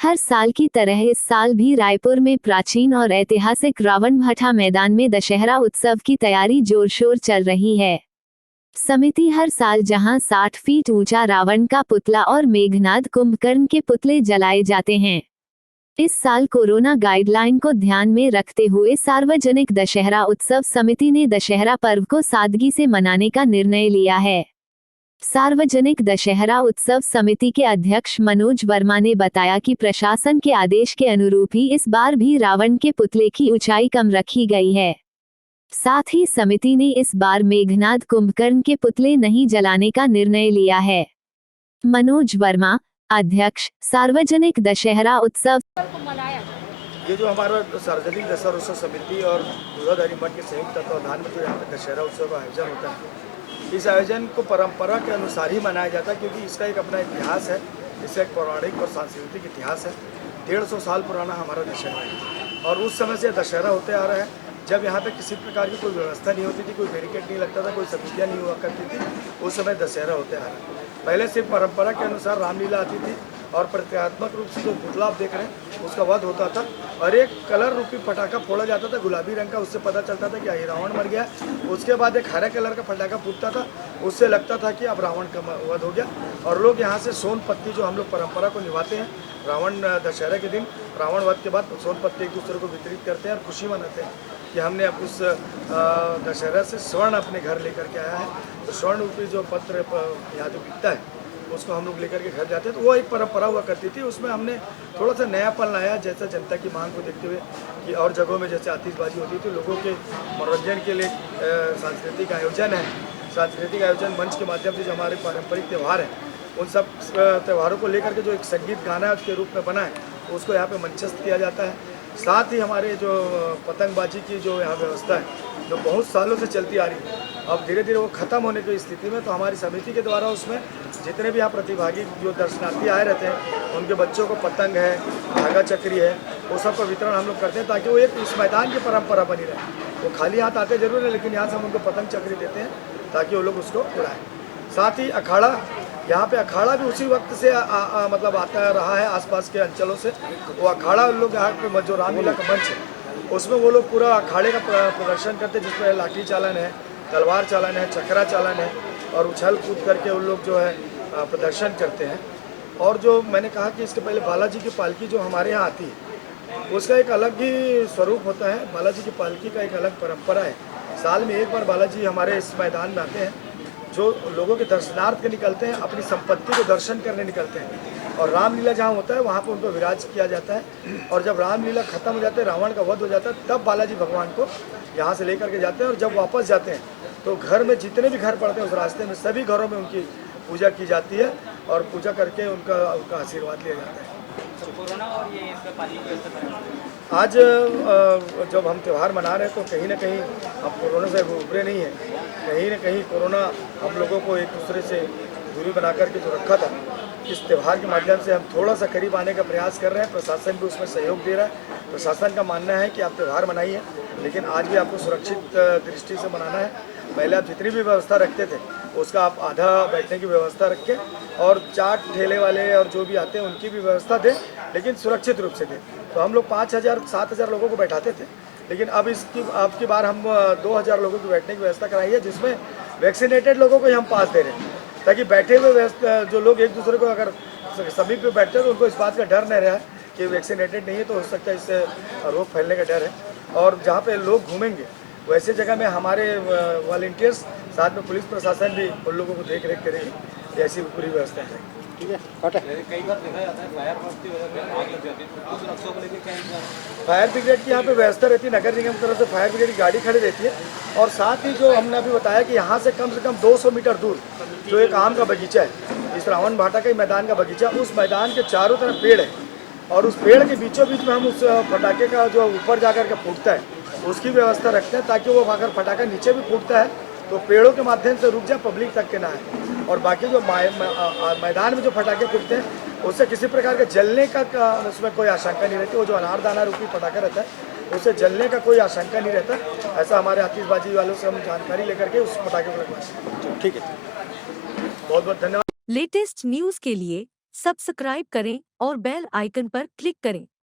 हर साल की तरह इस साल भी रायपुर में प्राचीन और ऐतिहासिक रावण भाटा मैदान में दशहरा उत्सव की तैयारी जोर शोर चल रही है। समिति हर साल जहां 60 फीट ऊंचा रावण का पुतला और मेघनाद कुंभकर्ण के पुतले जलाए जाते हैं, इस साल कोरोना गाइडलाइन को ध्यान में रखते हुए सार्वजनिक दशहरा उत्सव समिति ने दशहरा पर्व को सादगी से मनाने का निर्णय लिया है। सार्वजनिक दशहरा उत्सव समिति के अध्यक्ष मनोज वर्मा ने बताया कि प्रशासन के आदेश के अनुरूप ही इस बार भी रावण के पुतले की ऊंचाई कम रखी गई है। साथ ही समिति ने इस बार मेघनाद कुंभकर्ण के पुतले नहीं जलाने का निर्णय लिया है। मनोज वर्मा, अध्यक्ष, सार्वजनिक दशहरा उत्सव। ये जो हमारा सार्वजनिक दशहरा उत्सव समिति और दूधाधारी मठ के संयुक्त तत्वावधान में जो यहाँ पे दशहरा उत्सव का आयोजन होता है, इस आयोजन को परंपरा के अनुसार ही मनाया जाता है, क्योंकि इसका एक अपना इतिहास है। इसका एक पौराणिक और सांस्कृतिक इतिहास है। 150 साल पुराना हमारा दशहरा है और उस समय से दशहरा होते आ रहा है। जब यहाँ पे किसी प्रकार की कोई व्यवस्था नहीं होती थी, कोई बैरिकेड नहीं लगता था, कोई समितियाँ नहीं हुआ करती थी, उस समय दशहरा होते आ रहा है। पहले सिर्फ परंपरा के अनुसार रामलीला आती थी और प्रतीकात्मक रूप से जो पुतला आप देख रहे हैं उसका वध होता था और एक कलर रूपी पटाखा फोड़ा जाता था गुलाबी रंग का, उससे पता चलता था कि ये रावण मर गया। उसके बाद एक हरे कलर का पटाखा फूटता था, उससे लगता था कि अब रावण का वध हो गया। और लोग यहाँ से सोन पत्ती, जो हम लोग परंपरा को निभाते हैं, रावण दशहरा के दिन रावण वध के बाद सोन पत्ती एक दूसरे को वितरित करते हैं और खुशी मनाते हैं कि हमने अब उस दशहरा से स्वर्ण अपने घर लेकर के आया है। तो स्वर्ण रूपी जो पत्र यहाँ जो बिकता है उसको हम लोग लेकर के घर जाते हैं। तो वो एक परंपरा हुआ करती थी, उसमें हमने थोड़ा सा नयापन लाया, जैसे जनता की मांग को देखते हुए कि और जगहों में जैसे आतिशबाजी होती थी, लोगों के मनोरंजन के लिए सांस्कृतिक आयोजन है। सांस्कृतिक आयोजन मंच के माध्यम से जो हमारे पारंपरिक त्यौहार हैं, उन सब त्यौहारों को लेकर के जो एक संगीत गाना के रूप में बना है, उसको यहाँ पे मंचस्थ किया जाता है। साथ ही हमारे जो पतंगबाजी की जो यहाँ व्यवस्था है, जो बहुत सालों से चलती आ रही है, अब धीरे धीरे वो ख़त्म होने की स्थिति में, तो हमारी समिति के द्वारा उसमें जितने भी यहाँ प्रतिभागी जो दर्शनार्थी आए रहते हैं, उनके बच्चों को पतंग है, धागा चक्री है, वो सब का वितरण हम लोग करते हैं, ताकि वो एक इस मैदान की परंपरा बनी रहे। वो खाली हाथ आते जरूर है, लेकिन यहाँ से हम उनको पतंग चक्री देते हैं ताकि वो लोग उसको उड़ाएँ। साथ ही अखाड़ा, यहाँ पे अखाड़ा भी उसी वक्त से मतलब आता रहा है आसपास के अंचलों से। वो अखाड़ा लोग यहाँ पे जो रामलीला का मंच है, उसमें वो लोग पूरा अखाड़े का प्रदर्शन करते हैं, जिसमें लाठी चालन है, तलवार चालन है, चक्रा चालन है और उछल कूद करके उन लोग जो है प्रदर्शन करते हैं। और जो मैंने कहा कि इसके पहले बालाजी की पालकी जो हमारे यहाँ आती है, उसका एक अलग ही स्वरूप होता है। बालाजी की पालकी का एक अलग परंपरा है। साल में एक बार बालाजी हमारे इस मैदान में आते हैं, जो लोगों के दर्शनार्थ के निकलते हैं, अपनी संपत्ति को दर्शन करने निकलते हैं। और रामलीला जहाँ होता है वहाँ पर उनको विराज किया जाता है। और जब रामलीला खत्म हो जाता है, रावण का वध हो जाता है, तब बालाजी भगवान को यहाँ से लेकर के जाते हैं। और जब वापस जाते हैं तो घर में जितने भी घर पड़ते हैं उस रास्ते में, सभी घरों में उनकी पूजा की जाती है और पूजा करके उनका आशीर्वाद लिया जाता है। कोरोना और ये इसका पानी की व्यवस्था आज जब हम त्यौहार मना रहे हैं, तो कहीं ना कहीं हम कोरोना से उभरे नहीं हैं। कहीं ना कहीं कोरोना हम लोगों को एक दूसरे से दूरी बना करके जो रखा था, इस त्यौहार के माध्यम से हम थोड़ा सा करीब आने का प्रयास कर रहे हैं। प्रशासन भी उसमें सहयोग दे रहा है। प्रशासन का मानना है कि आप त्यौहार मनाइए, लेकिन आज भी आपको सुरक्षित दृष्टि से मनाना है। पहले आप जितनी भी व्यवस्था रखते थे, उसका आप आधा बैठने की व्यवस्था रखें और चाट ठेले वाले और जो भी आते हैं उनकी भी व्यवस्था दें, लेकिन सुरक्षित रूप से दें। तो हम लोग 5000-7000 लोगों को बैठाते थे, लेकिन अब आपकी बार हम 2000 लोगों की बैठने की व्यवस्था कराई है, जिसमें वैक्सीनेटेड लोगों को ही हम पास दे रहे हैं, ताकि बैठे हुए जो लोग एक दूसरे को अगर समीप पे बैठते हैं तो उनको इस बात का डर नहीं रहा है कि वैक्सीनेटेड नहीं है, तो हो सकता है इससे रोग फैलने का डर है। और जहाँ पे लोग घूमेंगे वैसे जगह में हमारे वॉलंटियर्स साथ में पुलिस प्रशासन भी उन लोगों को देख रेख करेगी। ऐसी पूरी व्यवस्था है। ठीक है। कई बार देखा जाता है फायर की वजह से आग लग जाती है, तो सुरक्षा को लेकर क्या इंतजाम? फायर ब्रिगेड की यहाँ पे व्यवस्था रहती है। नगर निगम की तरफ से फायर ब्रिगेड की गाड़ी खड़ी रहती है। और साथ ही जो हमने अभी बताया कि यहाँ से कम 200 मीटर दूर जो एक आम का बगीचा है, इस रावण भाटा का मैदान का बगीचा, उस मैदान के चारों तरफ पेड़ है और उस पेड़ के बीचों बीच में हम उस पटाखे का जो ऊपर जाकर के फूटता है उसकी व्यवस्था रखते हैं, ताकि वो अगर पटाखा नीचे भी फूटता है तो पेड़ों के माध्यम से रुक जाए, पब्लिक तक के ना है। और बाकी जो मैदान में जो पटाखे फूटते हैं उससे किसी प्रकार के जलने का उसमें कोई आशंका नहीं रहती। वो जो अनारदाना रूपी पटाखा रहता है उससे जलने का कोई आशंका नहीं रहता। ऐसा हमारे आतिशबाजी वालों से हम जानकारी लेकर के उस पटाखे को लगवाते हैं। ठीक है, बहुत बहुत धन्यवाद। लेटेस्ट न्यूज के लिए सब्सक्राइब करें और बेल आइकन पर क्लिक करें।